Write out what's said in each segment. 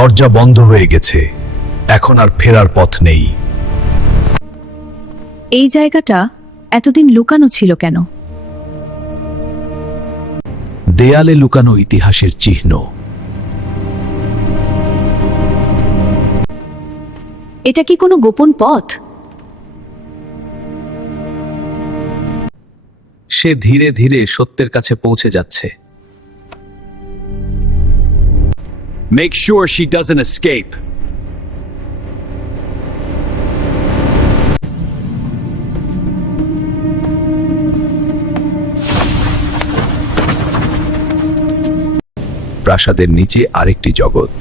দরজা বন্ধ হয়ে গেছে, এখন আর ফেরার পথ নেই। এই জায়গাটা এতদিন লুকানো ছিল কেন? দেয়ালে লুকানো ইতিহাসের চিহ্ন। এটা কি কোনো গোপন পথ? সে ধীরে ধীরে সত্যের কাছে পৌঁছে যাচ্ছে। Make sure she doesn't escape. প্রাসাদের নিচে আরেকটি জগৎ।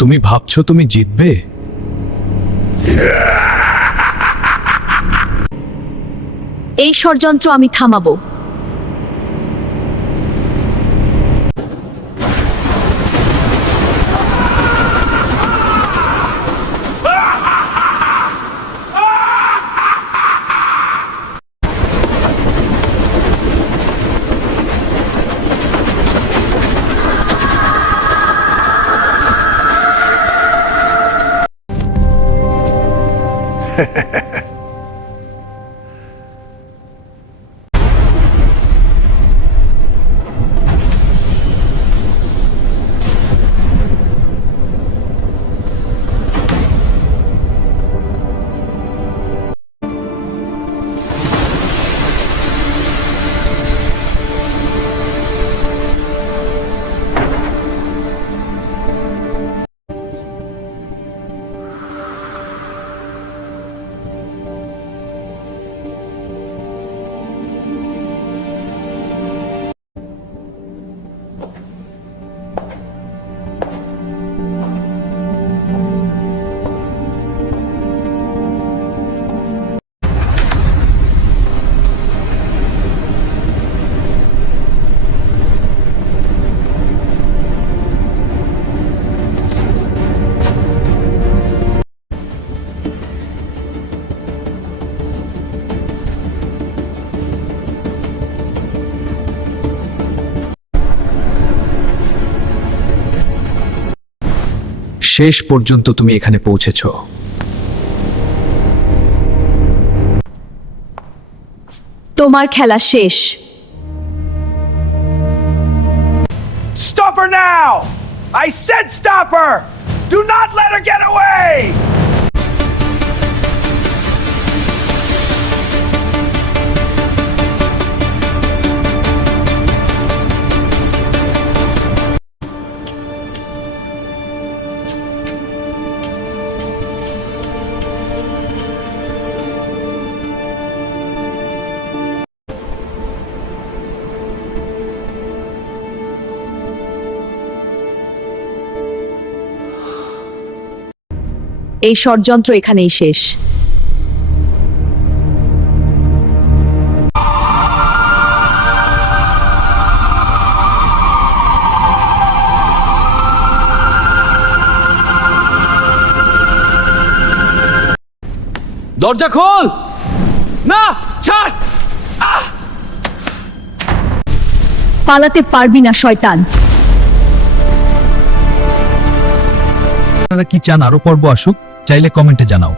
তুমি ভাবছো তুমি জিতবে? এই ষড়যন্ত্র আমি থামাবো। শেষ পর্যন্ত তুমি এখানে পৌঁছেছো। তোমার খেলা শেষ। Stop her now! I said stop her! Do not let her get away! এই ষড়যন্ত্র এখানেই শেষ। দরজা খোল! না, ছাড়! পালাতে পারবি না শয়তান। আপনারা কি চান আরো পর্ব আসুক? চাইলে কমেন্টে জানাও।